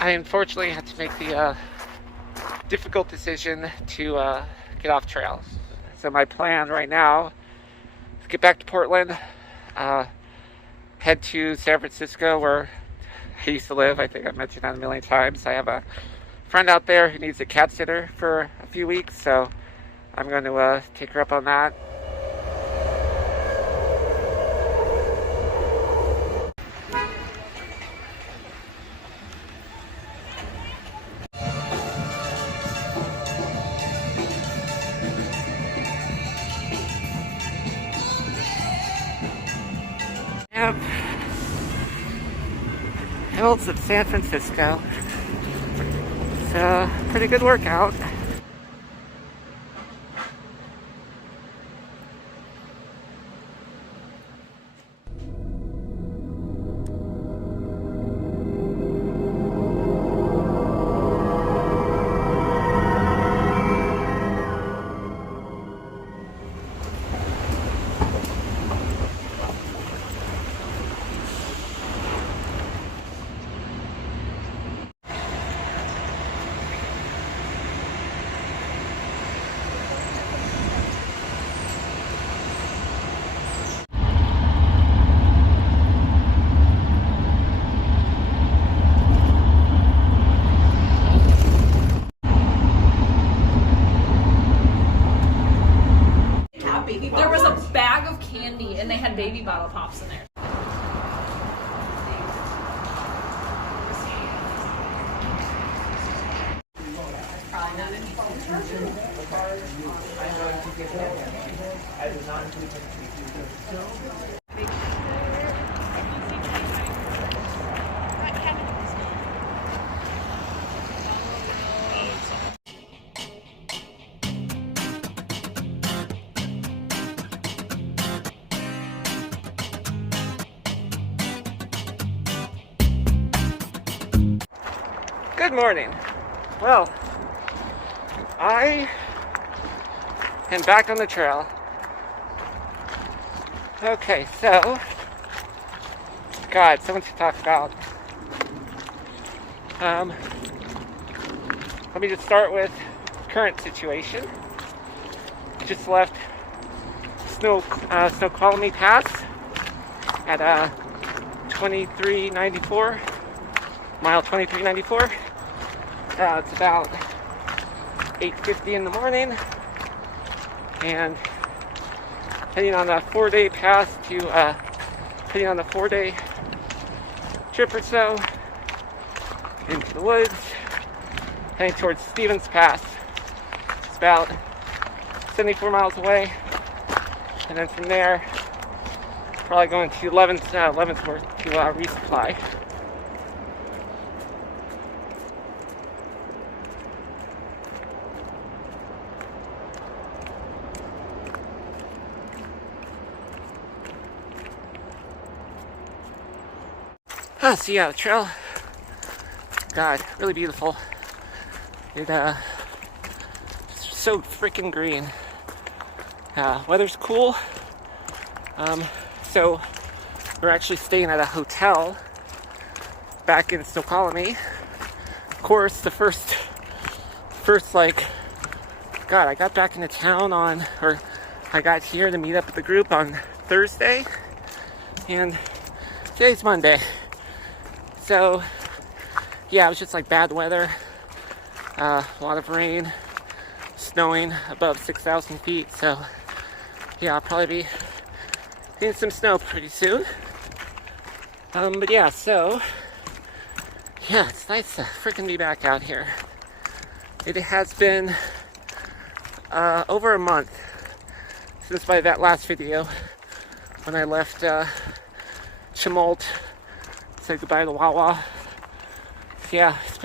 I unfortunately had to make the difficult decision to get off trail. So my plan right now is get back to Portland, head to San Francisco where I used to live. I think I've mentioned that a million times. I have a friend out there who needs a cat sitter for a few weeks, so I'm going to take her up on that. Yep. Hills of San Francisco. It's a pretty good workout. There was a bag of candy and they had baby bottle pops in there. Good morning. Well, I am back on the trail. Okay, so, God, someone should talk about. Let me just start with current situation. Just left Snoqualmie Pass at 2394, mile 2394. It's about 8:50 in the morning, and heading on a 4-day pass to heading on a 4-day trip or so into the woods, heading towards Stevens Pass. It's about 74 miles away, and then from there, probably going to Leavenworth to resupply. So yeah, the trail, God, really beautiful. It's so freaking green. Weather's cool. So we're actually staying at a hotel back in Snoqualmie. Of course, the first like, God, I got back into town I got here to meet up with the group on Thursday, and today's Monday. So, yeah, it was just like bad weather, a lot of rain, snowing above 6,000 feet. So, yeah, I'll probably be getting some snow pretty soon. But yeah, so, yeah, it's nice to freaking be back out here. It has been over a month since that last video when I left Chemult. Said goodbye to Wawa. Yeah, it's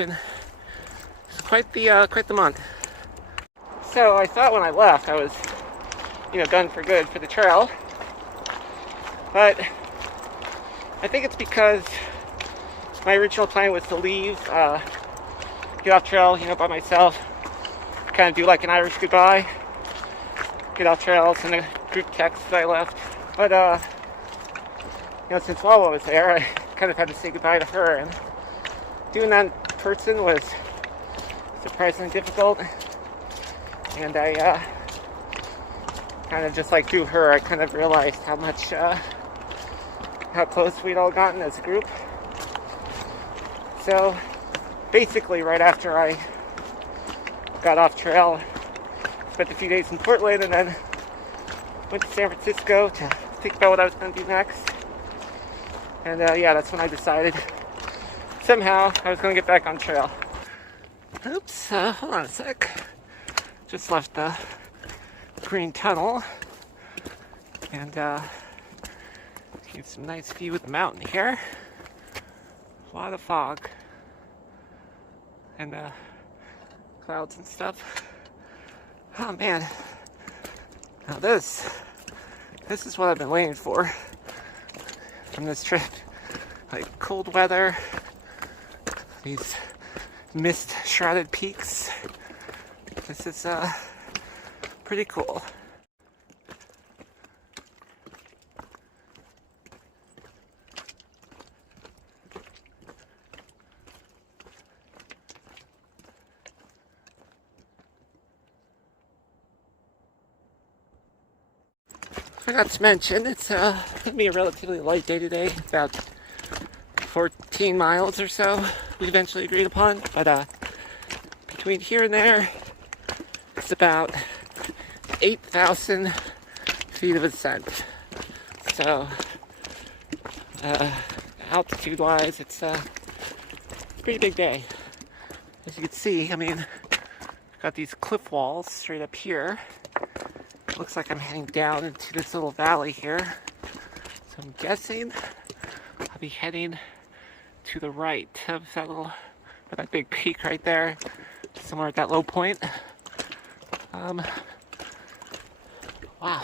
quite the month. So I thought when I left I was, done for good for the trail, but I think it's because my original plan was to leave, get off trail, by myself, kind of do like an Irish goodbye, get off trails and the group text that I left. But since Wawa was there, I kind of had to say goodbye to her, and doing that person was surprisingly difficult, and I kind of just like through her, I kind of realized how much, how close we'd all gotten as a group. So basically, right after I got off trail, spent a few days in Portland, and then went to San Francisco to think about what I was going to do next. And yeah, that's when I decided somehow I was going to get back on trail. Oops, hold on a sec. Just left the green tunnel, and get some nice view of the mountain here. A lot of fog and clouds and stuff. Oh man, now this is what I've been waiting for from this trip. Like cold weather, these mist shrouded peaks. This is pretty cool. I forgot to mention, it's going to be a relatively light day today, about 14 miles or so we eventually agreed upon, but between here and there, it's about 8,000 feet of ascent. So, altitude-wise, it's a pretty big day. As you can see, I mean, I've got these cliff walls straight up here. Looks like I'm heading down into this little valley here. So I'm guessing I'll be heading to the right of that little, or that big peak right there, somewhere at that low point. Wow. Yeah,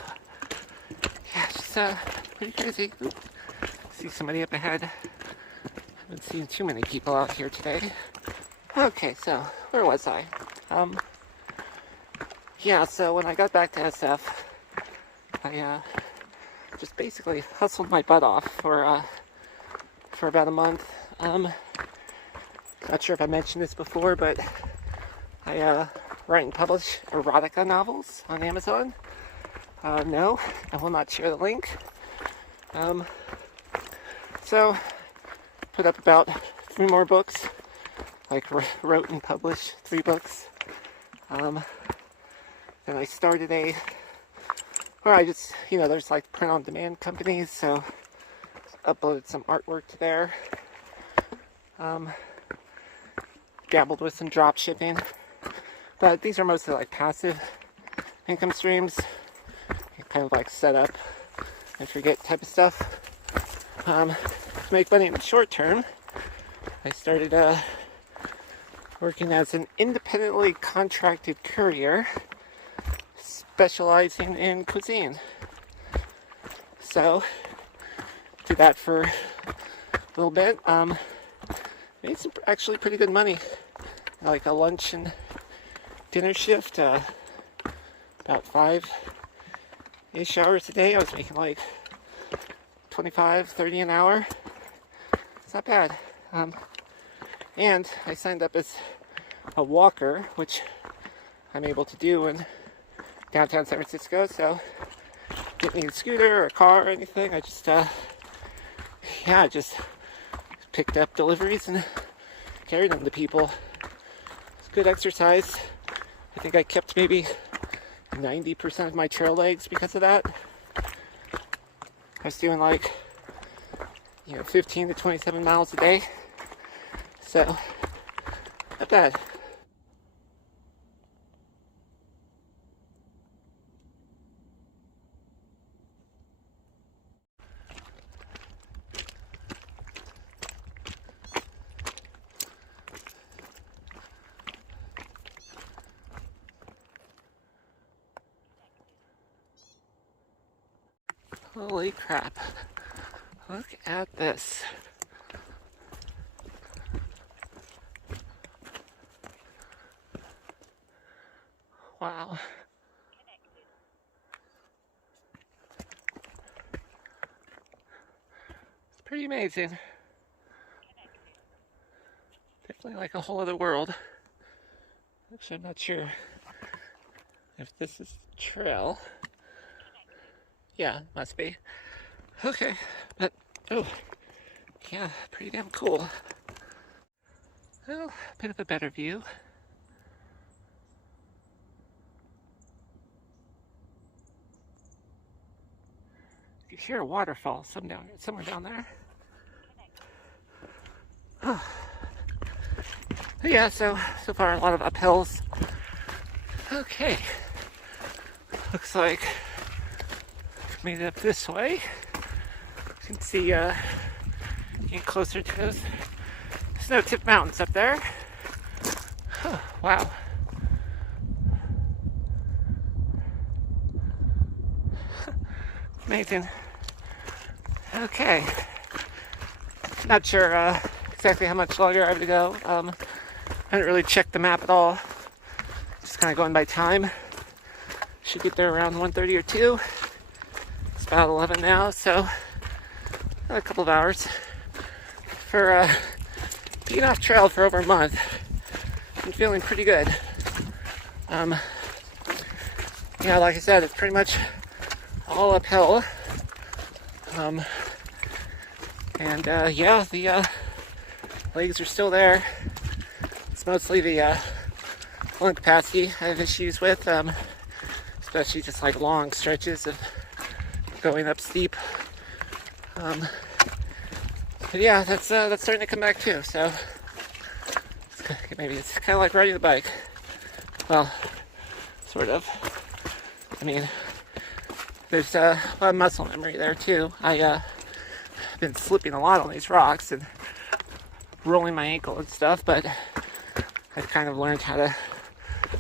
it's just pretty crazy. Oop. See somebody up ahead. Haven't seen too many people out here today. Okay, so where was I? Yeah, so when I got back to SF, I just basically hustled my butt off for about a month. Not sure if I mentioned this before, but I write and publish erotica novels on Amazon. No, I will not share the link. So, put up about 3 more books. Like, wrote and published 3 books. Then I started I just, there's like print-on-demand companies, so uploaded some artwork to there. Dabbled with some drop shipping. But these are mostly like passive income streams. Kind of like set up and forget type of stuff. To make money in the short term, I started working as an independently contracted courier, specializing in cuisine. So, did that for a little bit. Made some actually pretty good money. Like a lunch and dinner shift, about 5-ish hours a day. I was making like 25, 30 an hour. It's not bad. And I signed up as a walker, which I'm able to do in downtown San Francisco, so didn't need a scooter or a car or anything. I just just picked up deliveries and carried them to people. It's good exercise. I think I kept maybe 90% of my trail legs because of that. I was doing like 15 to 27 miles a day, so not bad. Holy crap. Look at this. Wow. It's pretty amazing. Definitely like a whole other world. Actually, I'm not sure if this is the trail. Yeah, must be. Okay, but, oh, yeah, pretty damn cool. Well, a bit of a better view. You can hear a waterfall somewhere down there. Oh. Yeah, so far a lot of uphills. Okay. Looks like made it up this way. You can see getting closer to those snow-tipped mountains up there. Oh, wow. Amazing. Okay. Not sure exactly how much longer I have to go. I haven't really checked the map at all. Just kind of going by time. Should get there around 1:30 or 2. It's about 11 now, so a couple of hours. For being off trail for over a month, I'm feeling pretty good. Yeah, like I said, it's pretty much all uphill. Yeah, the legs are still there. It's mostly the lung capacity I have issues with, especially just like long stretches of going up steep. But yeah, that's starting to come back too. So maybe it's kind of like riding the bike. Well, sort of. I mean, there's a lot of muscle memory there too. I've been slipping a lot on these rocks and rolling my ankle and stuff, but I've kind of learned how to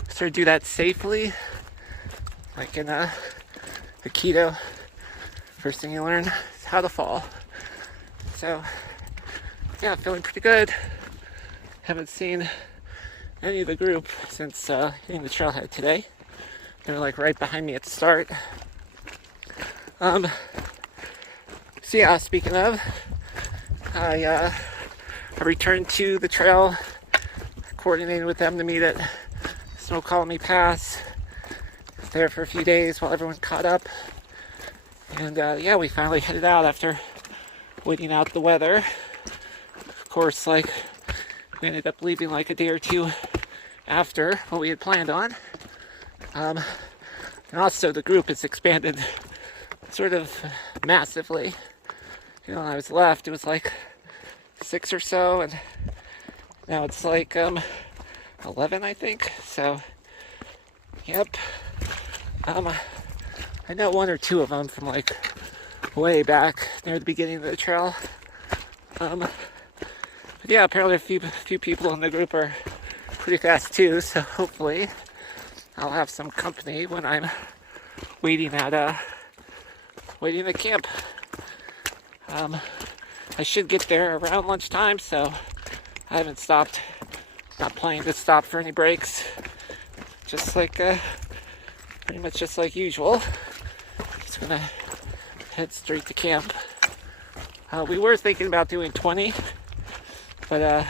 sort of do that safely. Like in Aikido, first thing you learn is how to fall. So yeah, feeling pretty good. Haven't seen any of the group since hitting the trailhead today. They're like right behind me at the start. So yeah, speaking of, I returned to the trail, coordinated with them to meet at Snoqualmie Pass. Was there for a few days while everyone caught up. And yeah, we finally headed out after waiting out the weather. Of course, like, we ended up leaving like a day or two after what we had planned on. And also the group has expanded sort of massively. You know, when I was left, it was like 6 or so, and now it's like 11, I think. So, yep. I know 1 or 2 of them from like way back near the beginning of the trail. But yeah, apparently a few people in the group are pretty fast too. So hopefully, I'll have some company when I'm waiting at camp. I should get there around lunchtime, so I haven't stopped. Not planning to stop for any breaks. Just like, pretty much just like usual. Just gonna head straight to camp. We were thinking about doing 20, but I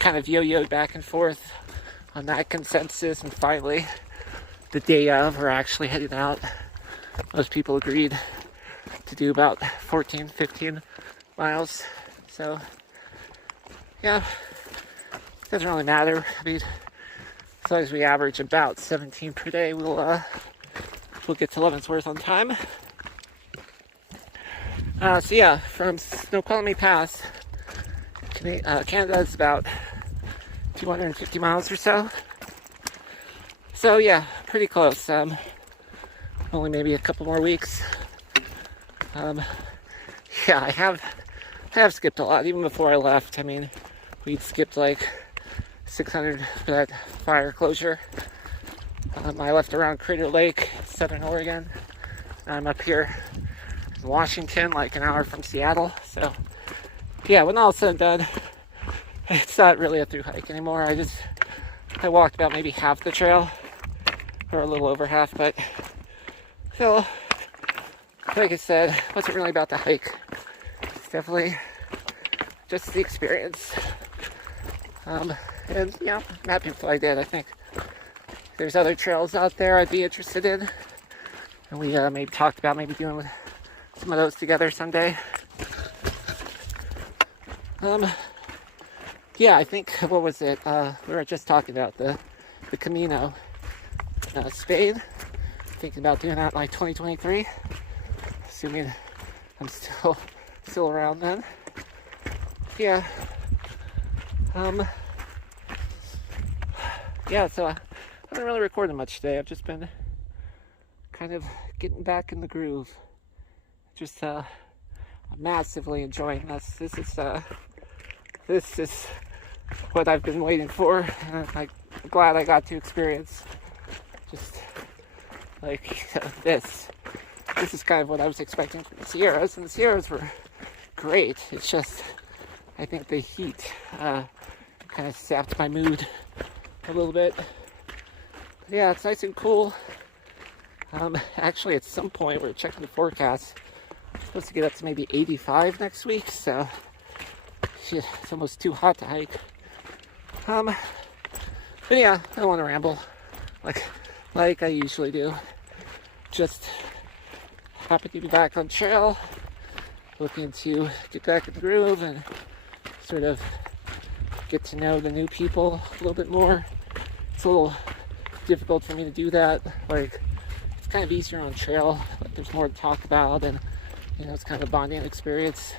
kind of yo-yoed back and forth on that consensus, and finally, the day of, we're actually heading out. Most people agreed to do about 14, 15 miles. So, yeah, it doesn't really matter. I mean, as long as we average about 17 per day, we'll get to Leavenworth on time. So yeah, from Snoqualmie Pass, Canada is about 250 miles or so. So yeah, pretty close. Only maybe a couple more weeks. Yeah, I have skipped a lot, even before I left. I mean, we'd skipped like 600 for that fire closure. I left around Crater Lake, Southern Oregon. I'm up here in Washington, like an hour from Seattle. So, yeah, when all said and done, it's not really a through hike anymore. I walked about maybe half the trail, or a little over half, but still, like I said, wasn't really about the hike. It's definitely just the experience. And yeah, I'm happy with what I did. I think there's other trails out there I'd be interested in. And we maybe talked about maybe doing some of those together someday. Yeah, I think, what was it? We were just talking about the Camino Spain. Thinking about doing that in like 2023. Assuming I'm still around then. Yeah. Yeah, so I haven't really recorded much today. I've just been kind of getting back in the groove. Just massively enjoying this. This is what I've been waiting for, and I'm glad I got to experience just like this. This is kind of what I was expecting from the Sierras, and the Sierras were great. It's just, I think the heat kind of sapped my mood a little bit. But yeah, it's nice and cool. Actually, at some point, we're checking the forecast. We're supposed to get up to maybe 85 next week, so shit, it's almost too hot to hike. But yeah, I don't want to ramble like I usually do. Just happy to be back on trail, looking to get back in the groove and sort of get to know the new people a little bit more. It's a little difficult for me to do that. Like, it's kind of easier on trail, but there's more to talk about, and you know, it's kind of a bonding experience.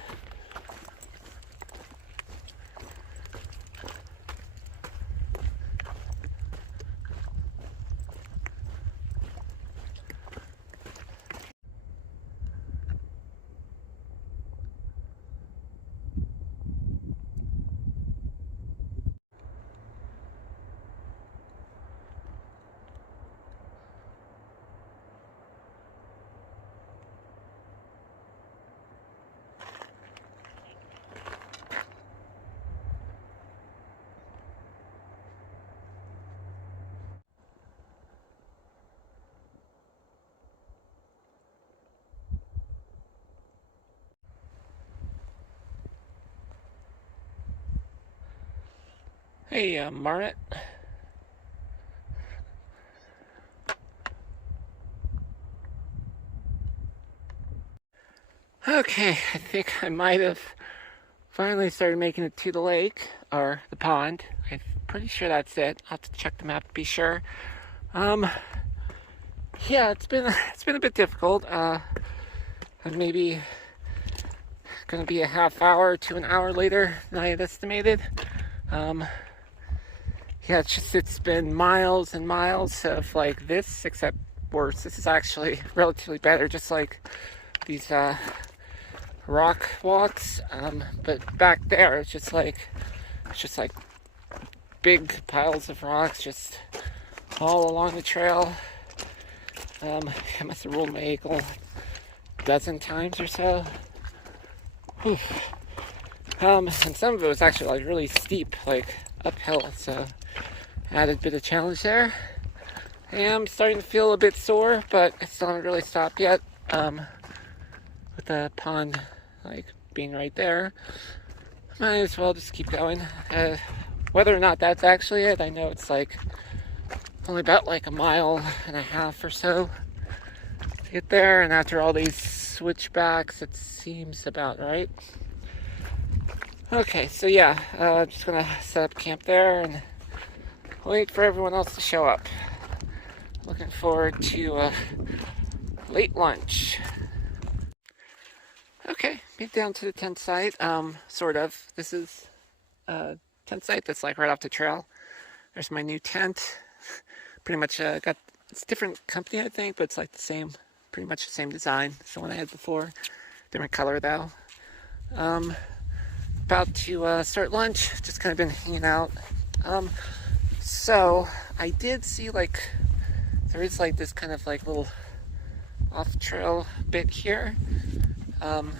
Hey, Marnet. Okay, I think I might have finally started making it to the lake, or the pond. I'm pretty sure that's it. I'll have to check the map to be sure. Yeah, it's been a bit difficult. I'm maybe gonna be a half hour to an hour later than I had estimated. Yeah, it's been miles and miles of like this, except worse. This is actually relatively better, just like these rock walks. But back there, it's just like big piles of rocks just all along the trail. I must have rolled my ankle a dozen times or so. And some of it was actually like really steep, like uphill, so added a bit of challenge there. I am starting to feel a bit sore, but I still haven't really stopped yet. With the pond like being right there, might as well just keep going. Whether or not that's actually it, I know it's like only about like a mile and a half or so to get there, and after all these switchbacks, it seems about right. Okay, so yeah, I'm just gonna set up camp there and wait for everyone else to show up. Looking forward to late lunch. Okay, made down to the tent site, sort of. This is a tent site that's like right off the trail. There's my new tent. Pretty much it's a different company, I think, but it's like pretty much the same design as the one I had before. Different color though. About to start lunch, just kind of been hanging out. So I did see like there is like this kind of like little off trail bit here, and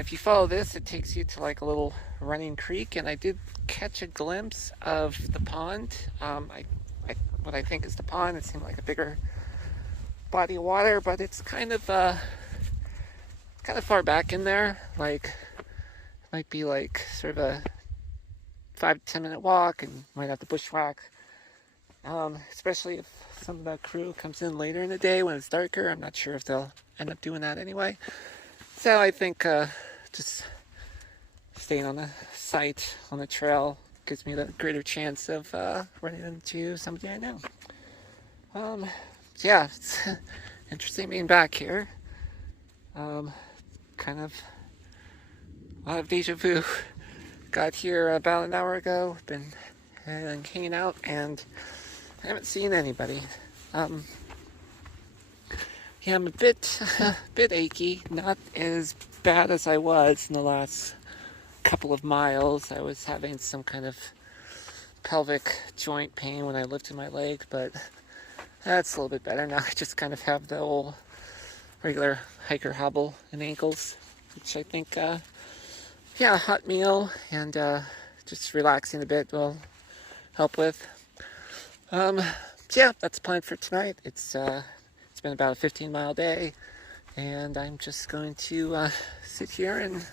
if you follow this, it takes you to like a little running creek, and I did catch a glimpse of the pond. What I think is the pond. It seemed like a bigger body of water, but it's kind of far back in there. Like might be like sort of a 5 to 10 minute walk and might have to bushwhack. Especially if some of the crew comes in later in the day when it's darker. I'm not sure if they'll end up doing that anyway. So I think just staying on the site, on the trail, gives me the greater chance of running into somebody I know. Yeah, it's interesting being back here. Kind of a lot of deja vu. Got here about an hour ago, been hanging out, and I haven't seen anybody. Yeah, I'm a bit achy, not as bad as I was in the last couple of miles. I was having some kind of pelvic joint pain when I lifted my leg, but that's a little bit better now. I just kind of have the old regular hiker hobble in ankles, which I think, yeah, a hot meal and just relaxing a bit will help with. Yeah, that's the plan for tonight. It's been about a 15-mile day, and I'm just going to sit here and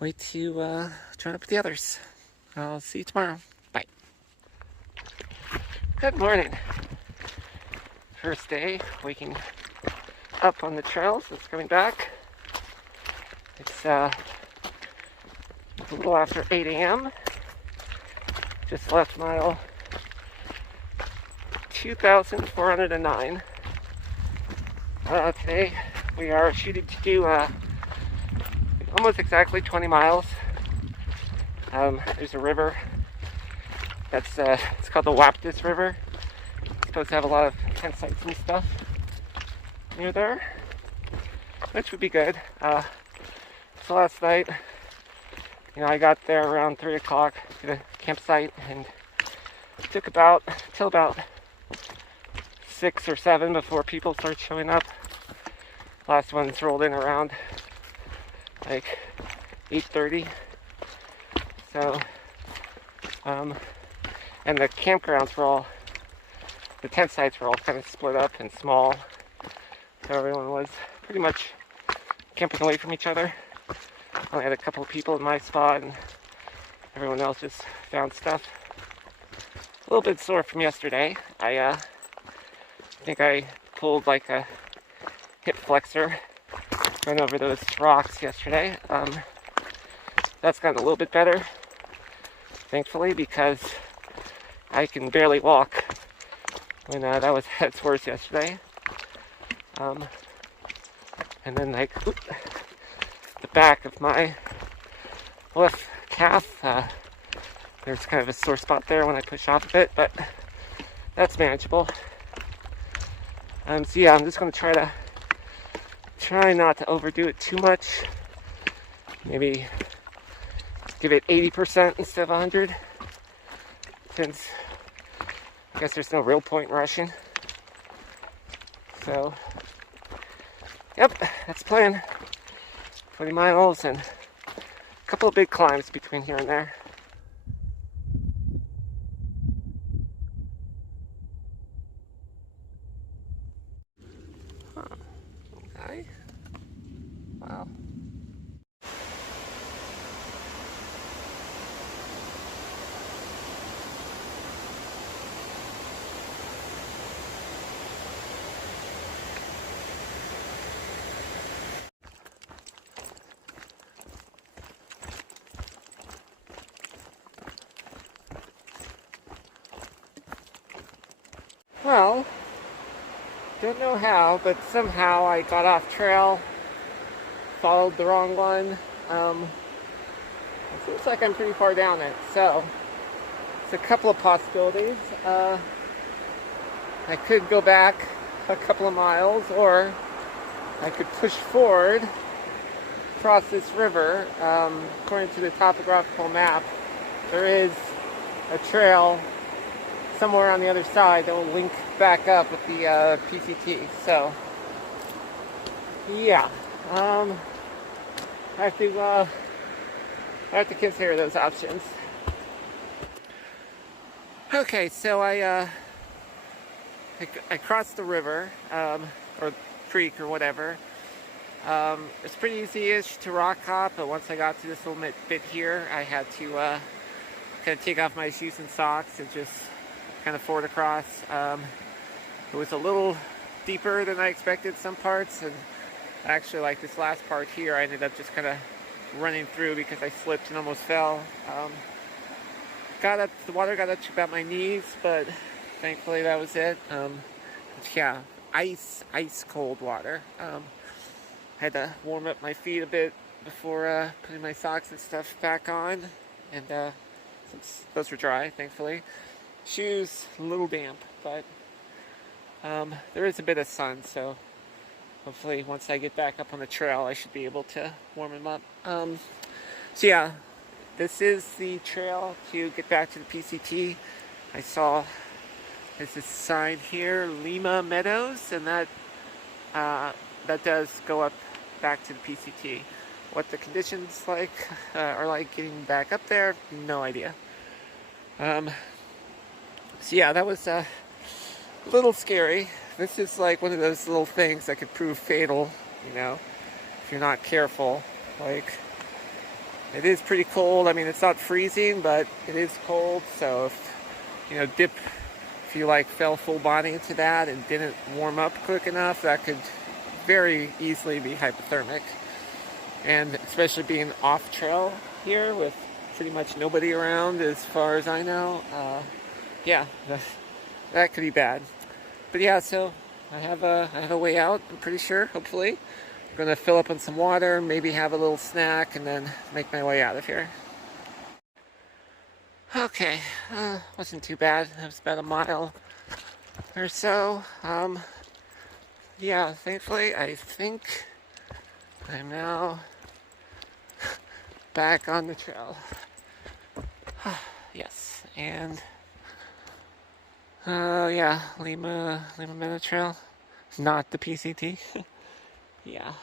wait to join up with the others. I'll see you tomorrow. Bye. Good morning. First day waking up on the trail, so it's coming back. It's a little after 8 a.m. Just left mile 2,409. Today we are shooting to do almost exactly 20 miles. There's a river that's it's called the Waptis River. It's supposed to have a lot of campsites and stuff near there, which would be good. So last night, I got there around 3 o'clock to the campsite, and it took till about 6 or 7 before people started showing up. Last ones rolled in around like 8:30. So, and the campgrounds were all, the tent sites were all kind of split up and small. So everyone was pretty much camping away from each other. I only had a couple of people in my spot, and everyone else just found stuff. A little bit sore from yesterday. I think I pulled like a hip flexor, ran over those rocks yesterday. That's gotten a little bit better, thankfully, because I can barely walk when that was at its worst yesterday. And then like the back of my left calf, there's kind of a sore spot there when I push off a bit, but that's manageable. So yeah, I'm just going to try not to overdo it too much. Maybe give it 80% instead of 100, since I guess there's no real point in rushing. So, yep, that's the plan. 20 miles and a couple of big climbs between here and there. Okay. Wow. Well, don't know how, but somehow I got off trail, followed the wrong one. It seems like I'm pretty far down it, so it's a couple of possibilities. I could go back a couple of miles, or I could push forward across this river. According to the topographical map, there is a trail somewhere on the other side that will link back up with the PCT. So, yeah, I have to consider those options. Okay, so I crossed the river, or creek or whatever. It's pretty easy-ish to rock hop, but once I got to this little bit here, I had to kind of take off my shoes and socks and just kind of ford across. It was a little deeper than I expected some parts, and actually like this last part here I ended up just kind of running through because I slipped and almost fell. The water got up to about my knees, but thankfully that was it. Yeah, ice cold water. Had to warm up my feet a bit before putting my socks and stuff back on, and since those were dry, thankfully. Shoes a little damp, but there is a bit of sun, so hopefully once I get back up on the trail I should be able to warm them up. So yeah, this is the trail to get back to the PCT. I saw there's this sign here, Lima Meadows, and that does go up back to the PCT. What the conditions are like getting back up there, no idea. So yeah, that was a little scary. This is like one of those little things that could prove fatal, you know, if you're not careful. Like, it is pretty cold. I mean, it's not freezing, but it is cold. So if, you know, if you like fell full body into that and didn't warm up quick enough, that could very easily be hypothermic. And especially being off trail here with pretty much nobody around as far as I know, yeah, that could be bad. But yeah, so I have a way out, I'm pretty sure, hopefully. I'm gonna fill up on some water, maybe have a little snack, and then make my way out of here. Okay, wasn't too bad. It was about a mile or so. Yeah, thankfully, I think I'm now back on the trail. Yes, and yeah, Lima Meadow Trail, not the PCT. Yeah.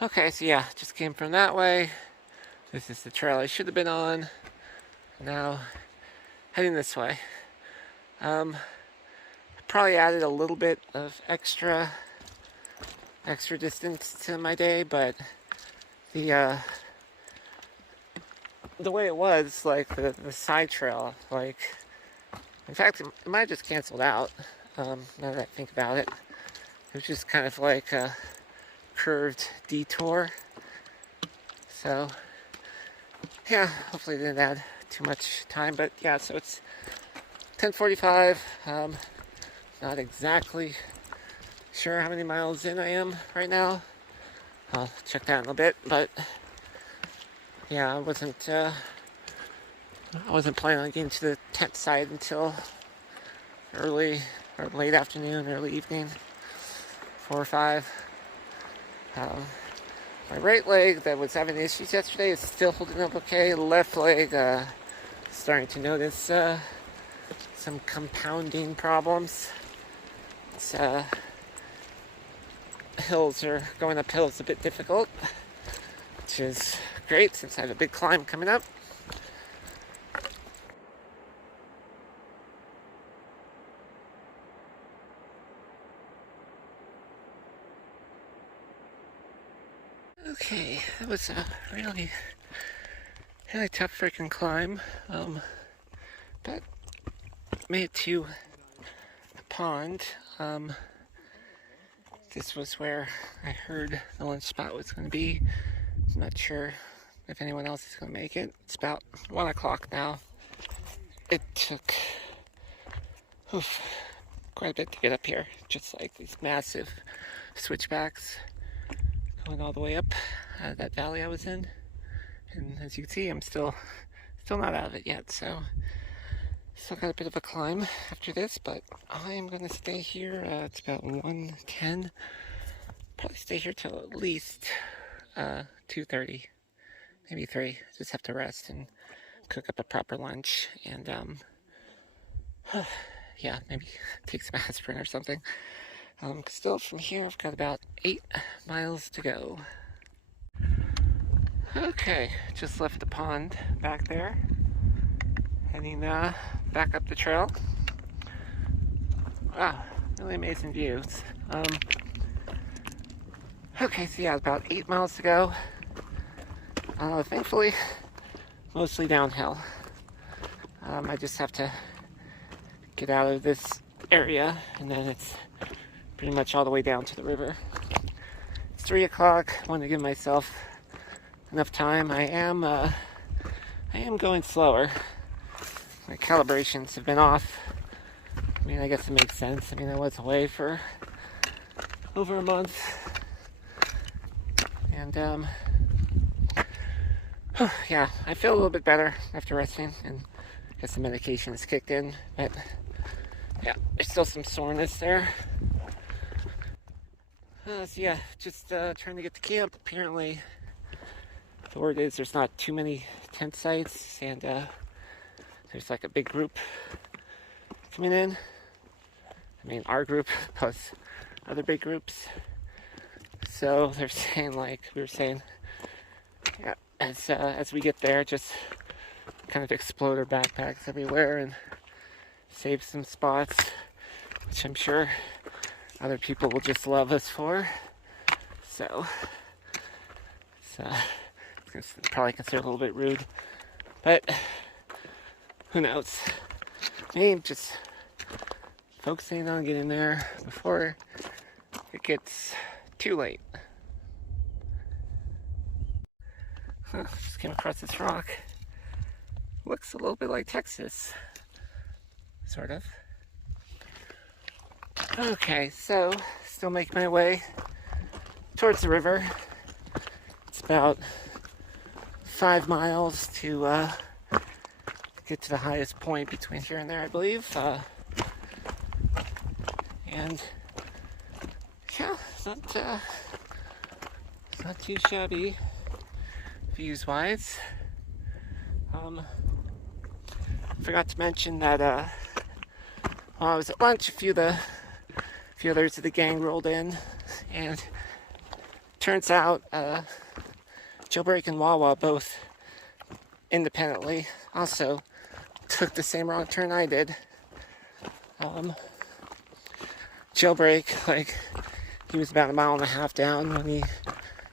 Okay, so yeah, just came from that way. This is the trail I should have been on. Now heading this way. Probably added a little bit of extra distance to my day, but the way it was, like the side trail, like, in fact, it might have just canceled out. Now that I think about it, it was just kind of like a curved detour. So yeah, hopefully it didn't add too much time, but yeah, so it's 10:45. Not exactly sure how many miles in I am right now. I'll check that in a bit, but yeah, I wasn't planning on getting to the tent site until early or late afternoon, early evening, 4 or 5. My right leg that was having issues yesterday is still holding up okay. Left leg, starting to notice some compounding problems. It's, going up hills a bit difficult, which is great since I have a big climb coming up. Okay, that was a really tough freaking climb, but made it to the pond. This was where I heard the lunch spot was going to be. I'm not sure if anyone else is going to make it. It's about 1 o'clock now. It took quite a bit to get up here. Just like these massive switchbacks going all the way up that valley I was in. And as you can see, I'm still not out of it yet, so still got a bit of a climb after this, but I am going to stay here. It's about 1:10. Probably stay here till at least 2:30, maybe 3. Just have to rest and cook up a proper lunch, and yeah, maybe take some aspirin or something. Still from here, I've got about 8 miles to go. Okay, just left the pond back there. Heading back up the trail. Wow, really amazing views. Okay, so yeah, about 8 miles to go. Thankfully, mostly downhill. I just have to get out of this area, and then it's pretty much all the way down to the river. It's 3 o'clock. I want to give myself enough time. I am going slower. My calibrations have been off. I mean, I guess it makes sense. I mean, I was away for over a month, and yeah, I feel a little bit better after resting, and I guess the medication has kicked in, but yeah, there's still some soreness there. So yeah, just trying to get to camp. Apparently, the word is there's not too many tent sites, and there's like a big group coming in. I mean, our group plus other big groups. So they're saying, like we were saying, yeah, as we get there, just kind of explode our backpacks everywhere and save some spots, which I'm sure other people will just love us for. So it's probably considered a little bit rude, but who knows? Me just focusing on getting there before it gets too late. Just came across this rock. Looks a little bit like Texas, sort of. Okay, so still making my way towards the river. It's about 5 miles to get to the highest point between here and there, I believe. And yeah, it's not too shabby views-wise. Forgot to mention that while I was at lunch, a few others of the gang rolled in, and turns out Jailbreak and Wawa both independently also took the same wrong turn I did. Jailbreak, like, he was about 1.5 miles down when he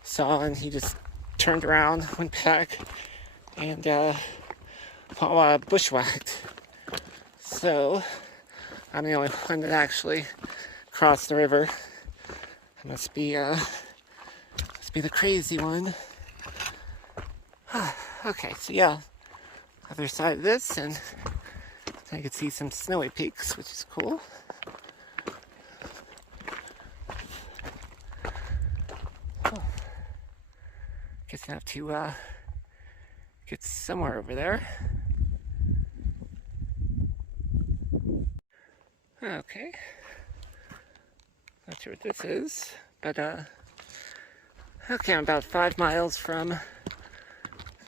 saw, and he just turned around, went back, and Wawa bushwhacked. So I'm the only one that actually crossed the river. I must be the crazy one. Okay, so yeah, other side of this, and I could see some snowy peaks, which is cool. Guess I have to get somewhere over there. Okay. Not sure what this is, but okay, I'm about 5 miles from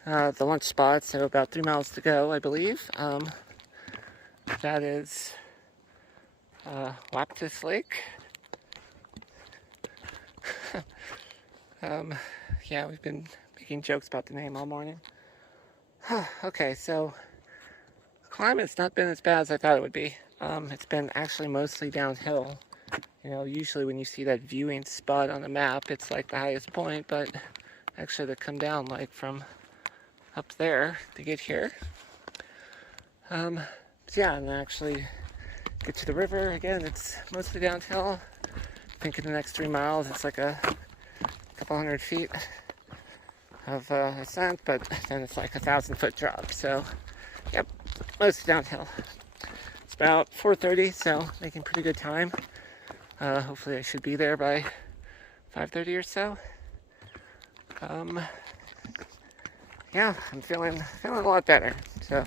the lunch spot, so about 3 miles to go, I believe. That is Laptis Lake. Yeah, we've been making jokes about the name all morning. Okay, so the climate's not been as bad as I thought it would be. It's been actually mostly downhill. You know, usually when you see that viewing spot on the map, it's like the highest point, but actually they come down like from up there to get here. So yeah, and actually get to the river. Again, it's mostly downhill. I think in the next 3 miles, it's like a couple hundred feet of ascent, but then it's like 1,000-foot drop. So, yep, mostly downhill. It's about 4:30, so making pretty good time. Hopefully I should be there by 5:30 or so. Yeah, I'm feeling a lot better. So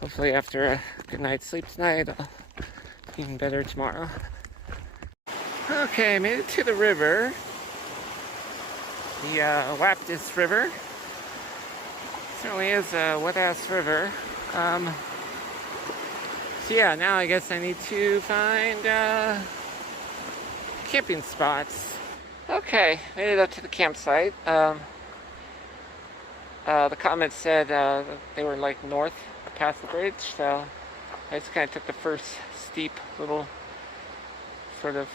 hopefully after a good night's sleep tonight, I'll be even better tomorrow. Okay, made it to the river. The Laptis River. Certainly is a wet-ass river. So yeah, now I guess I need to find camping spots. Okay, made it up to the campsite. The comments said they were like north past the bridge, so I just kind of took the first steep little sort of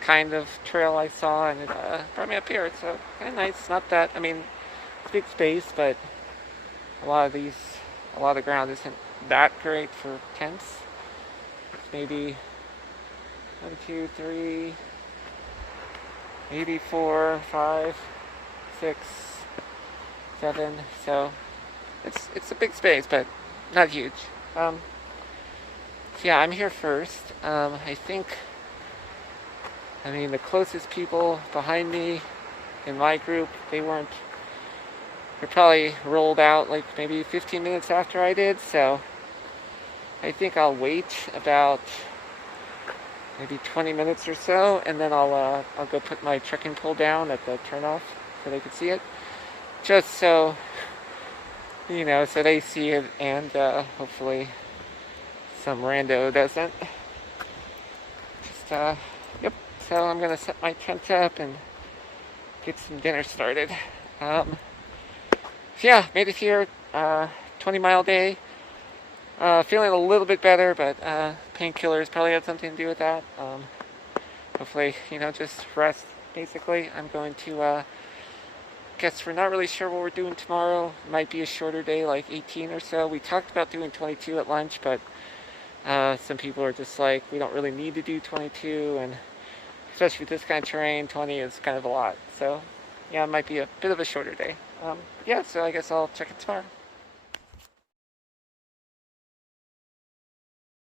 kind of trail I saw, and it brought me up here. It's kind of nice. Not that, I mean, it's big space, but a lot of the ground isn't that great for tents. It's maybe 1, 2, 3, maybe 4, 5, 6, 7. So it's a big space, but not huge. So yeah, I'm here first. I think, the closest people behind me in my group, they probably rolled out like maybe 15 minutes after I did, so I think I'll wait about maybe 20 minutes or so, and then I'll go put my trekking pole down at the turnoff so they can see it, just so so they see it, and hopefully some rando doesn't. Yep. So I'm gonna set my tent up and get some dinner started. So yeah, made it here. 20-mile day. Feeling a little bit better, but painkillers probably had something to do with that. Hopefully, just rest. Basically, I'm going to. Guess we're not really sure what we're doing tomorrow. Might be a shorter day, like 18 or so. We talked about doing 22 at lunch, but some people are just like, we don't really need to do 22, and especially with this kind of terrain, 20 is kind of a lot. So yeah, it might be a bit of a shorter day. Yeah, so I guess I'll check it tomorrow.